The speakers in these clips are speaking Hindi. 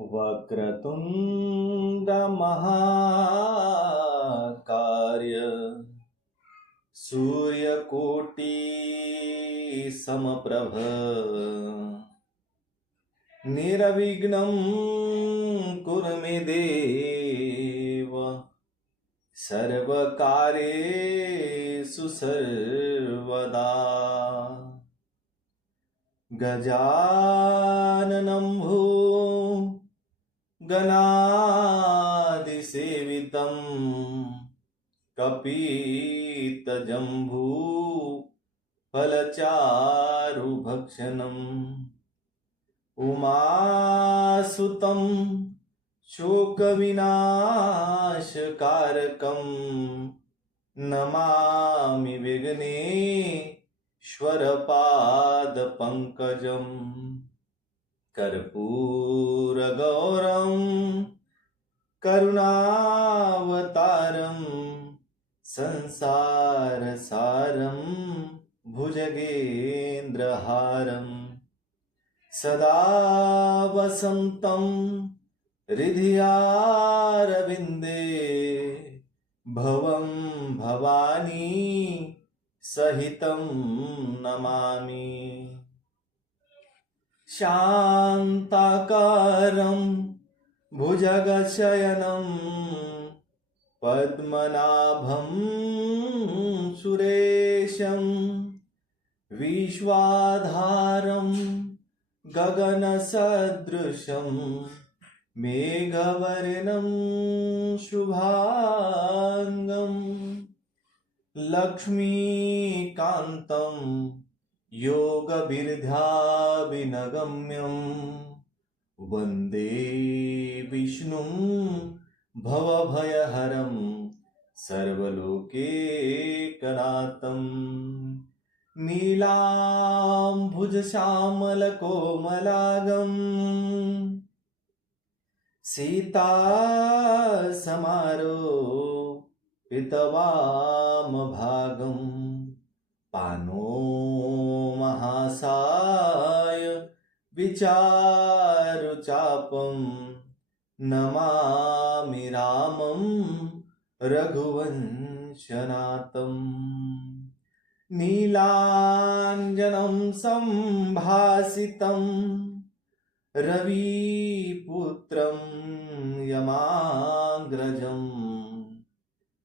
वक्रतुंड महाकाय सूर्यकोटि समप्रभ निर्विघ्नं कुरु मे देव सर्वकार्येषु सर्वदा। गजाननं भूगणादिसेवितं कपितजम्बू फलचारुभक्षणम् उमासुतं शोकविनाशकारकं नमामि विघ्नेश्वरपादपङ्कजम्। कर्पूरगौरं करुणावतारं संसारसारं भुजगेन्द्रहारम् सदा वसन्तं हृदयारविन्दे भवं भवानी सहितं नमामि। शान्ताकारं भुजगशयनं पद्मनाभं सुरेशं विश्वाधारं गगनसदृशं मेघवर्णं शुभांगं लक्ष्मीकान्तं योगविद्याविनगम्यं वन्दे विष्णुं भवभयहरं सर्वलोकैकनाथं। नीलाम्बुजश्यामलकोमलांगं सीतासमारोपितवामभागं पाणौ महासाय विचारुचापं नमामि रामं रघुवंशनाथम्। नीलाञ्जनं सम्भासितं रविपुत्रं यमाग्रजं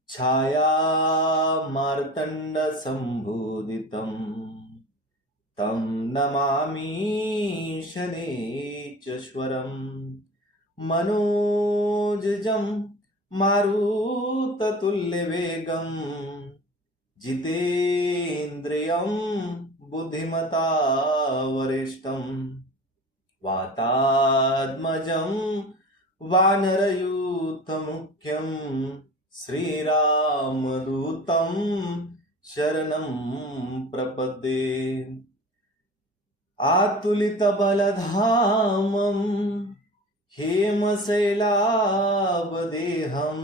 छायामार्तण्डसम्भूदितं तं नमामि शनैश्चरं। मनोजं मारुततुल्यवेगं जितेन्द्रियं बुद्धिमता वरिष्ठं वातात्मजं वानरयूथमुख्यं श्रीरामदूतं शरणं प्रपद्ये। आतुलितबलधामं हेमशैलावदेहं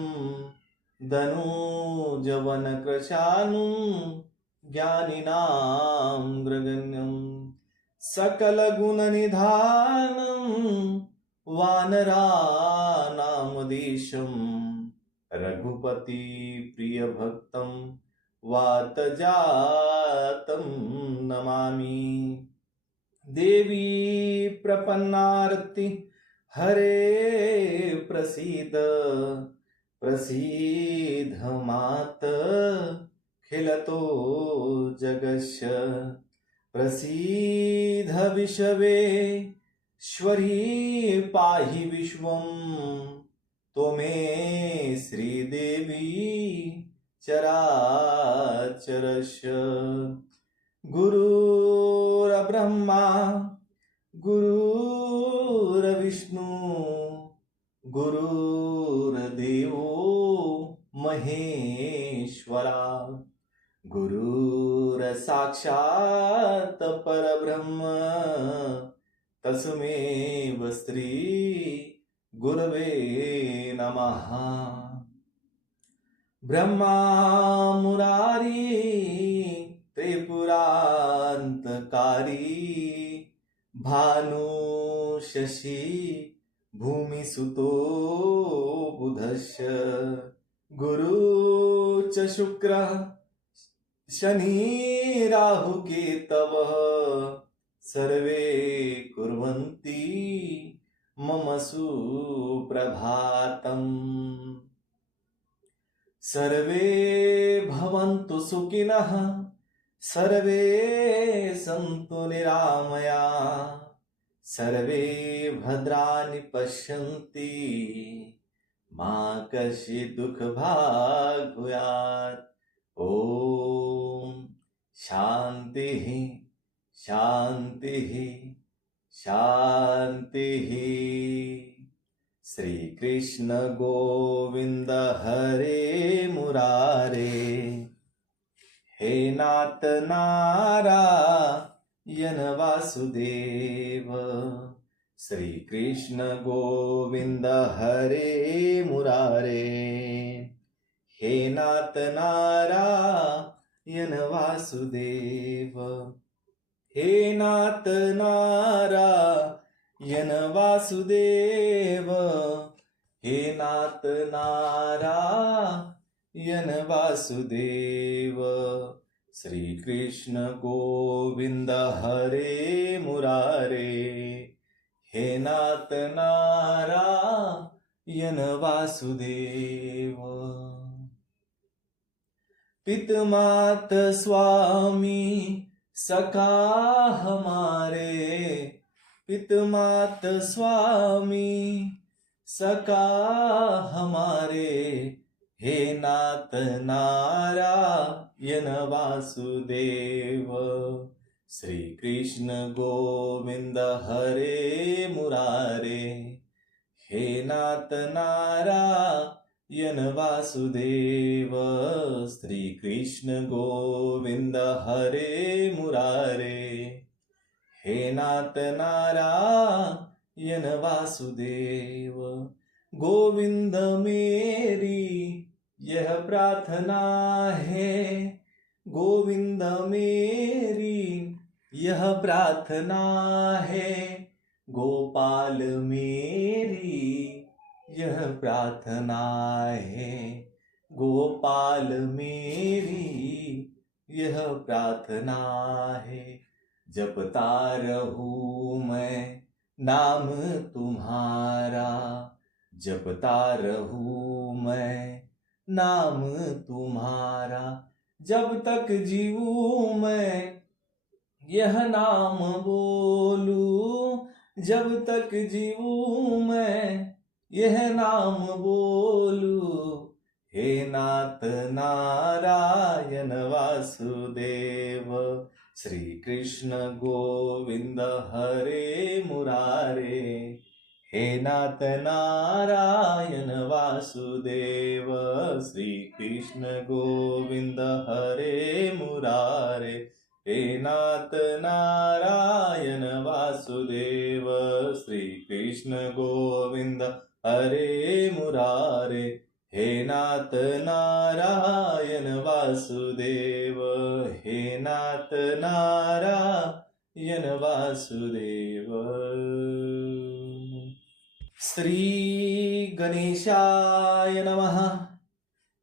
दनूजवनकृशानुं ज्ञानिनां ग्रगण्यं सकलगुणनिधानं वानराणामधीशं रघुपतिप्रियभक्तं वातजातं नमामि। देवी प्रपन्नार्ति हरे प्रसीद प्रसीद मातऽखिलतो जगस्य प्रसीद विश्वेश्वरी पाहि विश्वं त्वमेव श्रीदेवी चराचरस्य। गुरुर्ब्रह्मा गुरुर्विष्णु गुरुर्देवो महेश्वरा गुरुर्साक्षात् परब्रह्म तस्मै श्री गुरवे नमः। ब्रह्मा मुरारी त्रिपुरांतकारी भानु शशि भूमिसुतो बुधस्य गुरु च शुक्रः शनि राहु केतवः सर्वे कुर्वन्ति मम सुप्रभातम्। सर्वे भवन्तु सुखिनः सर्वे सन्तु निरामया सर्वे भद्राणि पश्यन्ति मा कश्चित् दुःखभाग् भूयात्। ओम शांति शांति शांति। श्री कृष्ण गोविंद हरे मुरारे, हे नाथ नारायण वासुदेव। श्री कृष्ण गोविंद हरे मुरारे, हे नाथ नारायण वासुदेव। हे नाथ नारायण वासुदेव, हे नाथ नारायण वासुदेव। श्री कृष्ण गोविंद हरे मुरारे, हे नाथ नारायण वासुदेव। पितमात स्वामी सखा हमारे, पितमात स्वामी सखा हमारे, हे नाथ नारायण वासुदेव। श्री कृष्ण गोविंद हरे मुरारे, हे नाथ नारायण वासुदेव। श्री कृष्ण गोविंद हरे मुरारे, हे नाथ नारायण वासुदेव। गोविंद मेरी यह प्रार्थना है, गोविंद मेरी यह प्रार्थना है, गोपाल मेरी यह प्रार्थना है, गोपाल मेरी यह प्रार्थना है। जपता रहूं मैं नाम तुम्हारा, जपता रहूं मैं नाम तुम्हारा, जब तक जीऊं मैं यह नाम बोलूं, जब तक जीऊं मैं यह नाम बोलूं। हे नाथ नारायण वासुदेव। श्री कृष्ण गोविंद हरे मुरारे, हे नाथ नारायण वासुदेव। श्री कृष्ण गोविंद हरे मुरारे, हे नाथ नारायण वासुदेव। श्री कृष्ण गोविंद हरे मुरारे, हे नाथ नारायण वासुदेव, हे नाथ नारायण वासुदेव। श्री गणेशाय नमः,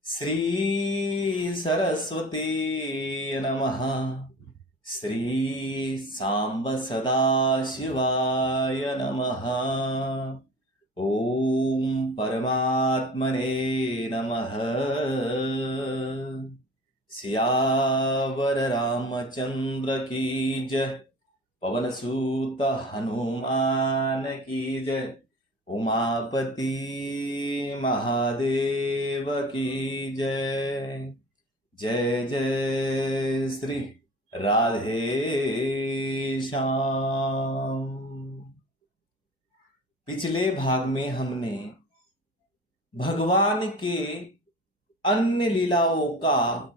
श्री सरस्वती नमः, श्री सांब सदाशिवाय नमः। ओम परमात्मने नमः। सियावर रामचंद्र की जय, पवन सूत हनुमान की जय, उमापति महादेव की जय। जय जय श्री राधे श्याम। पिछले भाग में हमने भगवान के अन्य लीलाओं का,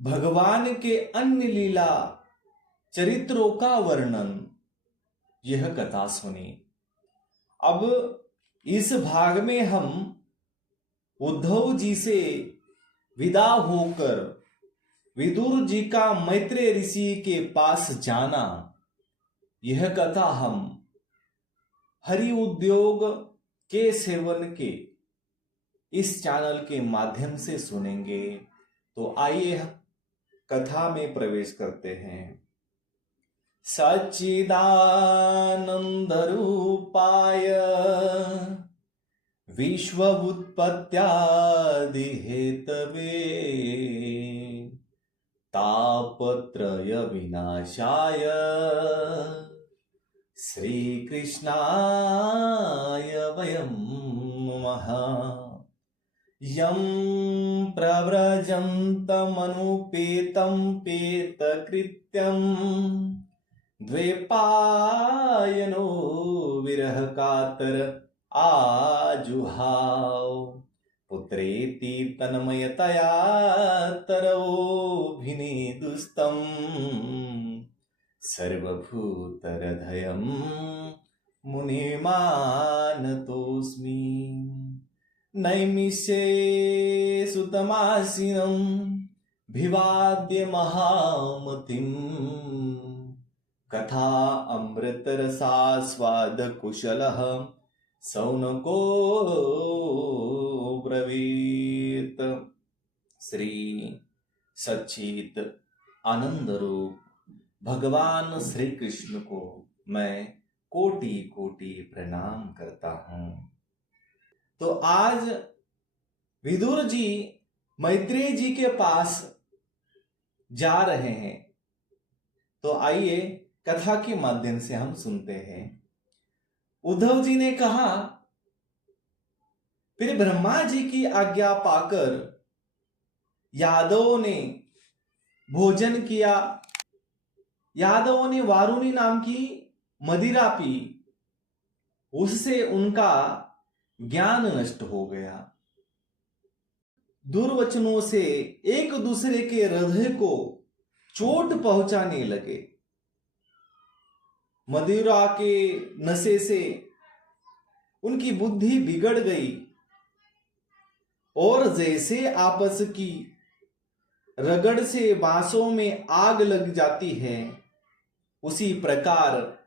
भगवान के अन्य लीला चरित्रों का वर्णन, यह कथा सुनी। अब इस भाग में हम उद्धव जी से विदा होकर विदुर जी का मैत्रेय ऋषि के पास जाना, यह कथा हम हरि उद्योग के सेवन के इस चैनल के माध्यम से सुनेंगे। तो आइए कथा में प्रवेश करते हैं। सच्चिदानंद रूपाय विश्ववुत्पत्त्यादि हेतवे तापत्रय विनाशाय श्रीकृष्णाय वयं नमः। यं प्रव्रजन्तमनुपेतं पेतकृत्यं द्वैपायनो विरहकातर आजुहाव पुत्रेति तन्मयतया तरवोऽभिनेदुस्तं सर्वभूतहृदयं मुनिमानतोऽस्मि। नैमिषे सुतमासीनं भिवाद्य महामतिम् कथा अमृतरसास्वाद कुशलः सौनको ब्रवीत। श्री सच्चित आनंद रूप भगवान श्री कृष्ण को मैं कोटि कोटि प्रणाम करता हूं। तो आज विदुर जी मैत्रेय जी के पास जा रहे हैं। तो आइए कथा के माध्यम से हम सुनते हैं। उद्धव जी ने कहा, फिर ब्रह्मा जी की आज्ञा पाकर यादवों ने भोजन किया। यादवों ने वारुणी नाम की मदिरा पी, उससे उनका ज्ञान नष्ट हो गया। दुर्वचनों से एक दूसरे के हृदय को चोट पहुंचाने लगे। मदिरा के नशे से उनकी बुद्धि बिगड़ गई और जैसे आपस की रगड़ से बांसों में आग लग जाती है, उसी प्रकार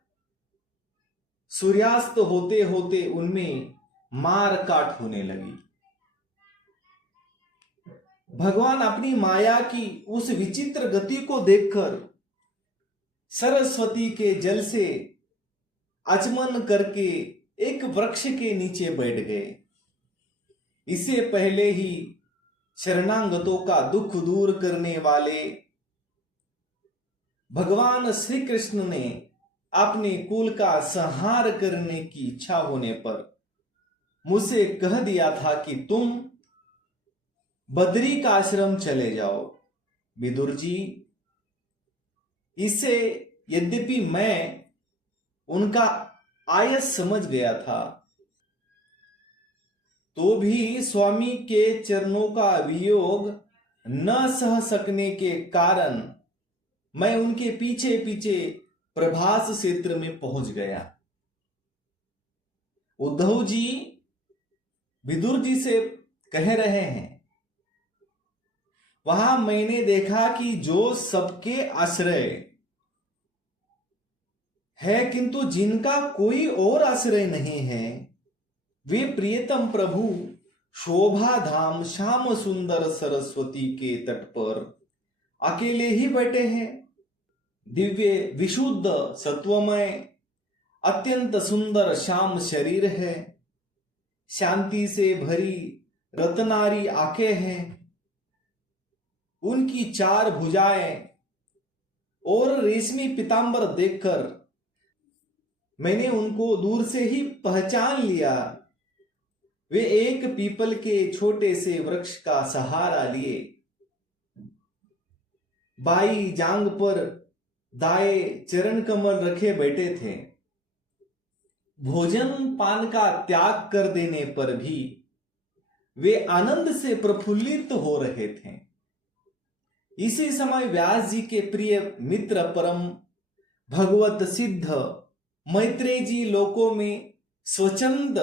सूर्यास्त होते होते उनमें मार काट होने लगी। भगवान अपनी माया की उस विचित्र गति को देखकर सरस्वती के जल से आचमन करके एक वृक्ष के नीचे बैठ गए। इससे पहले ही शरणागतों का दुख दूर करने वाले भगवान श्री कृष्ण ने अपने कुल का संहार करने की इच्छा होने पर मुझसे कह दिया था कि तुम बद्री का आश्रम चले जाओ। विदुर जी, इसे यद्यपि मैं उनका आयस समझ गया था, तो भी स्वामी के चरणों का वियोग न सह सकने के कारण मैं उनके पीछे पीछे प्रभास क्षेत्र में पहुंच गया। उद्धव जी विदुर जी से कह रहे हैं, वहां मैंने देखा कि जो सबके आश्रय है किंतु जिनका कोई और आश्रय नहीं है, वे प्रियतम प्रभु शोभा धाम श्याम सुंदर सरस्वती के तट पर अकेले ही बैठे हैं। दिव्य विशुद्ध सत्वमय अत्यंत सुंदर श्याम शरीर है, शांति से भरी रत्नारी आंखें हैं, उनकी चार भुजाएं और रेशमी पीतांबर देखकर मैंने उनको दूर से ही पहचान लिया। वे एक पीपल के छोटे से वृक्ष का सहारा लिए बाई जांग पर दाए चरण कमल रखे बैठे थे। भोजन पान का त्याग कर देने पर भी वे आनंद से प्रफुल्लित हो रहे थे। इसी समय व्यास जी के प्रिय मित्र परम भगवत सिद्ध मैत्रेय जी लोकों में स्वच्छंद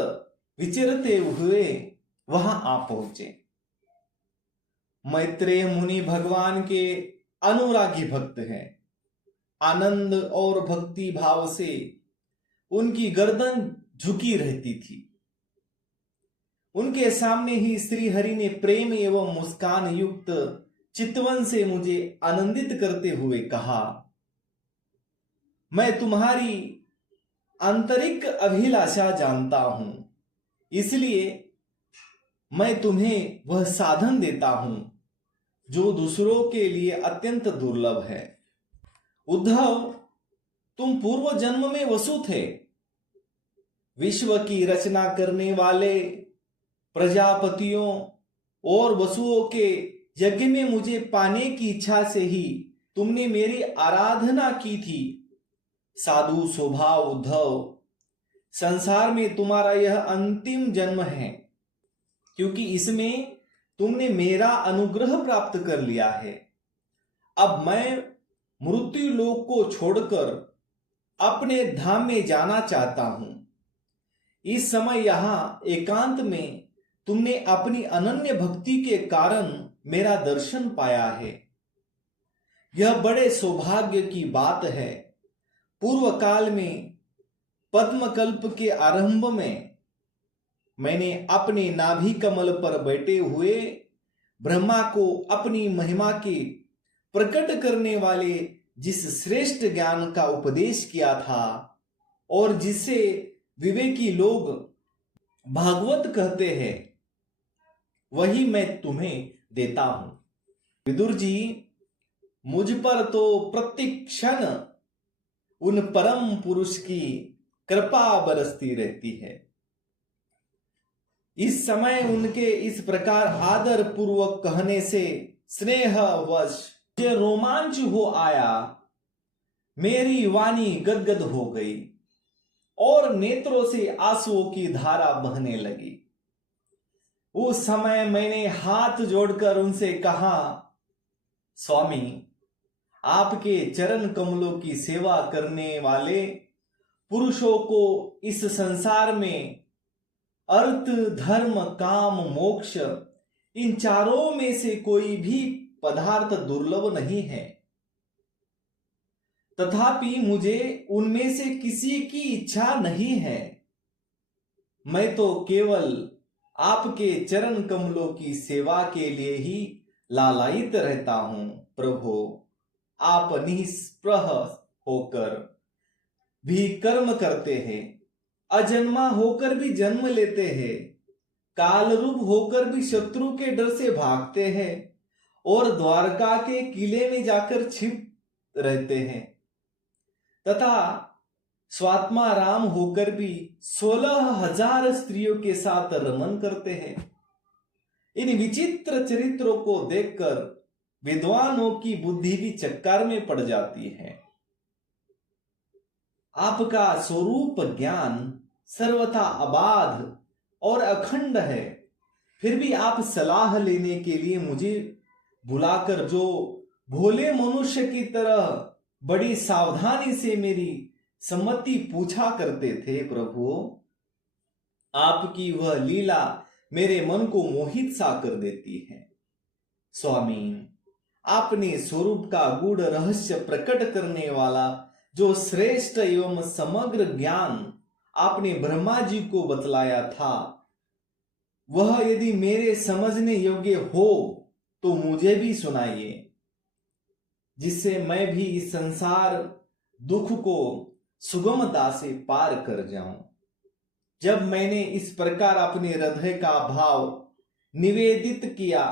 विचरते हुए वहां आ पहुंचे। मैत्रेय मुनि भगवान के अनुरागी भक्त हैं। आनंद और भक्ति भाव से उनकी गर्दन झुकी रहती थी। उनके सामने ही श्री हरि ने प्रेम एवं मुस्कान युक्त चितवन से मुझे आनंदित करते हुए कहा, मैं तुम्हारी आंतरिक अभिलाषा जानता हूं, इसलिए मैं तुम्हें वह साधन देता हूं जो दूसरों के लिए अत्यंत दुर्लभ है। उद्धव, तुम पूर्व जन्म में वसु थे। विश्व की रचना करने वाले प्रजापतियों और वसुओं के यज्ञ में मुझे पाने की इच्छा से ही तुमने मेरी आराधना की थी। साधु स्वभाव उद्धव, संसार में तुम्हारा यह अंतिम जन्म है, क्योंकि इसमें तुमने मेरा अनुग्रह प्राप्त कर लिया है। अब मैं मृत्यु लोक को छोड़कर अपने धाम में जाना चाहता हूं। इस समय यहां एकांत में तुमने अपनी अनन्य भक्ति के कारण मेरा दर्शन पाया है। यह बड़े सौभाग्य की बात है। पूर्व काल में पद्मकल्प के आरंभ में मैंने अपने नाभि कमल पर बैठे हुए ब्रह्मा को अपनी महिमा के प्रकट करने वाले जिस श्रेष्ठ ज्ञान का उपदेश किया था और जिसे विवेकी लोग भागवत कहते हैं, वही मैं तुम्हें देता हूं। विदुर जी, मुझ पर तो प्रत्येक क्षण उन परम पुरुष की कृपा बरसती रहती है। इस समय उनके इस प्रकार आदर पूर्वक कहने से स्नेहवश मुझे रोमांच हो आया। मेरी वाणी गदगद हो गई और नेत्रों से आंसुओं की धारा बहने लगी। उस समय मैंने हाथ जोड़कर उनसे कहा, स्वामी, आपके चरण कमलों की सेवा करने वाले पुरुषों को इस संसार में अर्थ, धर्म, काम, मोक्ष, इन चारों में से कोई भी पदार्थ दुर्लभ नहीं है। तथापि मुझे उनमें से किसी की इच्छा नहीं है। मैं तो केवल आपके चरण कमलों की सेवा के लिए ही लालायित रहता हूं। प्रभु, आप निष्प्रह होकर भी कर्म करते हैं, अजन्मा होकर भी जन्म लेते हैं, काल रूप होकर भी शत्रु के डर से भागते हैं और द्वारका के किले में जाकर छिप रहते हैं, तथा स्वात्मा राम होकर भी 16,000 स्त्रियों के साथ रमन करते हैं। इन विचित्र चरित्रों को देखकर विद्वानों की बुद्धि भी चक्कर में पड़ जाती है। आपका स्वरूप ज्ञान सर्वथा अबाध और अखंड है, फिर भी आप सलाह लेने के लिए मुझे बुलाकर जो भोले मनुष्य की तरह बड़ी सावधानी से मेरी सम्मति पूछा करते थे, प्रभु, आपकी वह लीला मेरे मन को मोहित सा कर देती है। स्वामी, आपने स्वरूप का गूढ़ रहस्य प्रकट करने वाला जो श्रेष्ठ एवं समग्र ज्ञान आपने ब्रह्मा जी को बतलाया था, वह यदि मेरे समझने योग्य हो तो मुझे भी सुनाइए, जिससे मैं भी इस संसार दुख को सुगमता से पार कर जाऊं। जब मैंने इस प्रकार अपने हृदय का भाव निवेदित किया,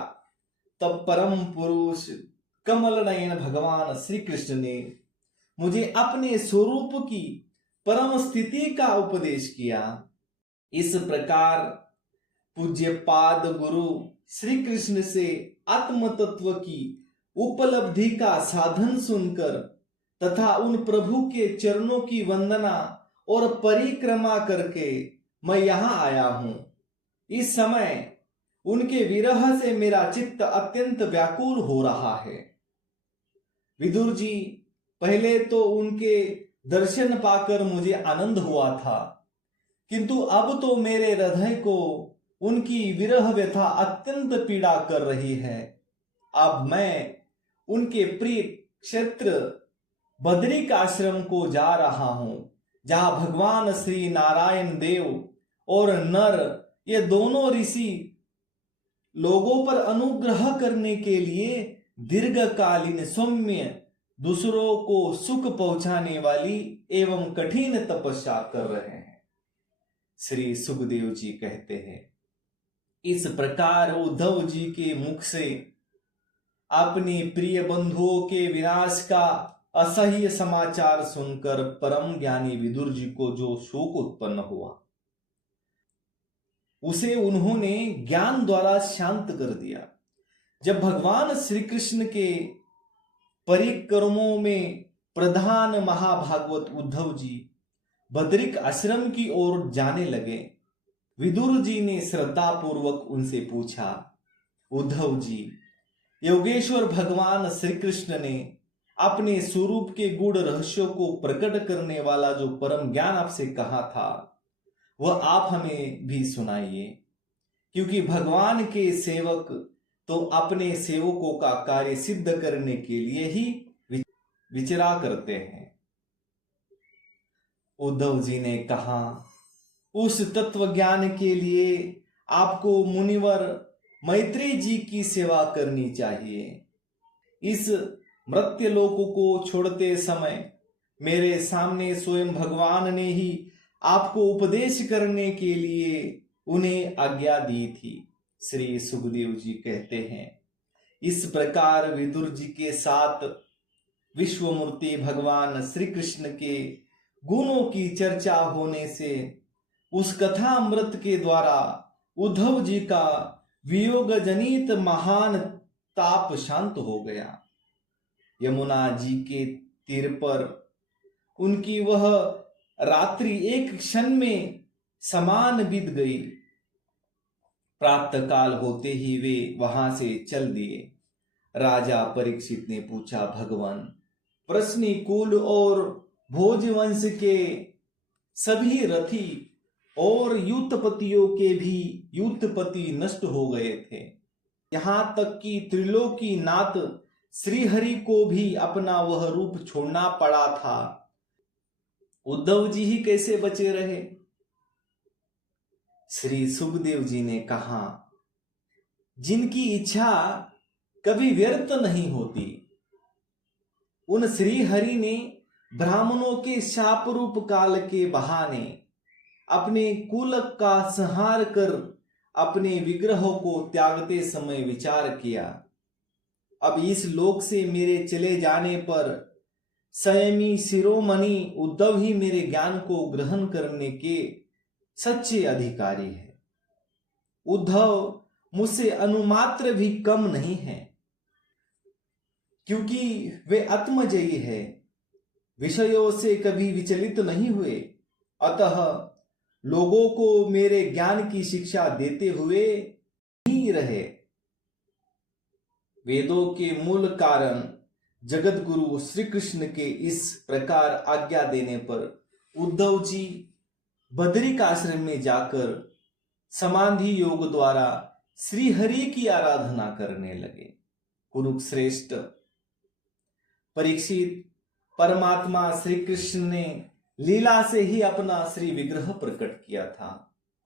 तब परम पुरुष कमल नयन भगवान श्री कृष्ण ने मुझे अपने स्वरूप की परम स्थिति का उपदेश किया। इस प्रकार पूज्य पाद गुरु श्री कृष्ण से आत्म तत्व की उपलब्धि का साधन सुनकर तथा उन प्रभु के चरणों की वंदना और परिक्रमा करके मैं यहां आया हूं। इस समय उनके विरह से मेरा चित्त अत्यंत व्याकुल हो रहा है। विदुर जी, पहले तो उनके दर्शन पाकर मुझे आनंद हुआ था, किंतु अब तो मेरे हृदय को उनकी विरह व्यथा अत्यंत पीड़ा कर रही है। अब मैं उनके प्रिय क्षेत्र बद्रिक आश्रम को जा रहा हूं, जहां भगवान श्री नारायण देव और नर ये दोनों ऋषि लोगों पर अनुग्रह करने के लिए दीर्घकालीन सौम्य दूसरों को सुख पहुंचाने वाली एवं कठिन तपस्या कर रहे हैं। श्री सुखदेव जी कहते हैं, इस प्रकार उद्धव जी के मुख से अपने प्रिय बंधुओं के विनाश का असह्य समाचार सुनकर परम ज्ञानी विदुर जी को जो शोक उत्पन्न हुआ उसे उन्होंने ज्ञान द्वारा शांत कर दिया। जब भगवान श्री कृष्ण के परिक्रमों में प्रधान महाभागवत उद्धव जी बद्रिक आश्रम की ओर जाने लगे, विदुर जी ने श्रद्धा पूर्वक उनसे पूछा, उद्धव जी, योगेश्वर भगवान श्री कृष्ण ने अपने स्वरूप के गूढ़ रहस्यों को प्रकट करने वाला जो परम ज्ञान आपसे कहा था वह आप हमें भी सुनाइए, क्योंकि भगवान के सेवक तो अपने सेवकों का कार्य सिद्ध करने के लिए ही विचरा करते हैं। उद्धव जी ने कहा, उस तत्व ज्ञान के लिए आपको मुनिवर मैत्री जी की सेवा करनी चाहिए। इस मृत्युलोक को छोड़ते समय मेरे सामने स्वयं भगवान ने ही आपको उपदेश करने के लिए उन्हें आज्ञा दी थी। श्री सुखदेव जी कहते हैं, इस प्रकार विदुर जी के साथ विश्वमूर्ति भगवान श्री कृष्ण के गुणों की चर्चा होने से उस कथा अमृत के द्वारा उद्धव जी का वियोग जनित महान ताप शांत हो गया। यमुना जी के तीर पर उनकी वह रात्रि एक क्षण में समान बीत गई। प्रातः काल होते ही वे वहां से चल दिए। राजा परीक्षित ने पूछा, भगवान, प्रश्नी कुल और भोजवंश के सभी रथी और युद्धपतियों के भी युद्धपति नष्ट हो गए थे, यहां तक कि त्रिलोकी नाथ श्रीहरि को भी अपना वह रूप छोड़ना पड़ा था, उद्धव जी ही कैसे बचे रहे? श्री सुखदेव जी ने कहा, जिनकी इच्छा कभी व्यर्थ नहीं होती, उन श्री हरि ने ब्राह्मणों के शाप रूप काल के बहाने अपने कुल का संहार कर अपने विग्रहों को त्यागते समय विचार किया, अब इस लोक से मेरे चले जाने पर संयमी शिरोमणि उद्धव ही मेरे ज्ञान को ग्रहण करने के सच्चे अधिकारी है। उद्धव मुझसे अनुमात्र भी कम नहीं है, क्योंकि वे आत्मजयी है, विषयों से कभी विचलित नहीं हुए, अतः लोगों को मेरे ज्ञान की शिक्षा देते हुए ही रहे। वेदों के मूल कारण जगत गुरु श्री कृष्ण के इस प्रकार आज्ञा देने पर उद्धव जी बद्रिक आश्रम में जाकर समाधि योग द्वारा श्री हरि की आराधना करने लगे। कुरुश्रेष्ठ परीक्षित, परमात्मा श्री कृष्ण ने लीला से ही अपना श्री विग्रह प्रकट किया था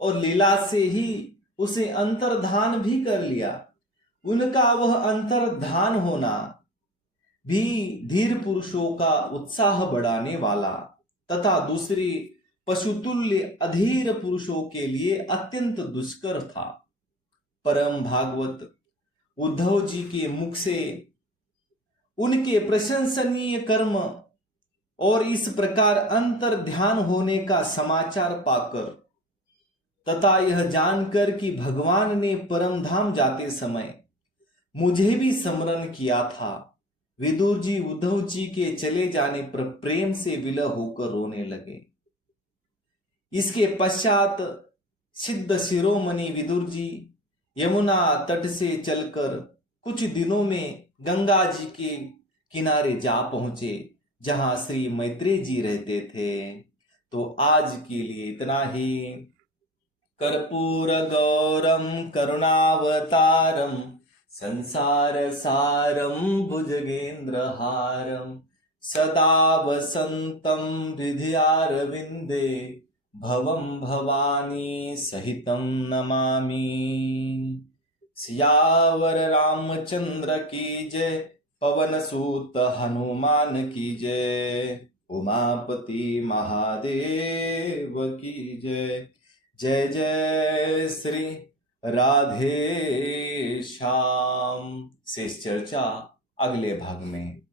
और लीला से ही उसे अंतर्धान भी कर लिया। उनका वह अंतर्धान होना भी धीर पुरुषों का उत्साह बढ़ाने वाला तथा दूसरे पशुतुल्य अधीर पुरुषों के लिए अत्यंत दुष्कर था। परम भागवत उद्धव जी के मुख से उनके प्रशंसनीय कर्म और इस प्रकार अंतर ध्यान होने का समाचार पाकर तथा यह जानकर कि भगवान ने परम धाम जाते समय मुझे भी स्मरण किया था, विदुर जी उद्धव जी के चले जाने पर प्रेम से विलय होकर रोने लगे। इसके पश्चात सिद्ध शिरोमणि विदुर जी यमुना तट से चलकर कुछ दिनों में गंगा जी के किनारे जा पहुंचे, जहां श्री मैत्रेय जी रहते थे। तो आज के लिए इतना ही। कर्पूर गौरम करुणावतारम संसार सारम भुजगेंद्र हारम सदा वसन्तं हृदयारविन्दे भवं भवानी सहितं नमामि। सियावर रामचंद्र की जय, पवन सूत हनुमान की जय, उमापति महादेव की जय। जय जय श्री राधे श्याम। शेष चर्चा अगले भाग में।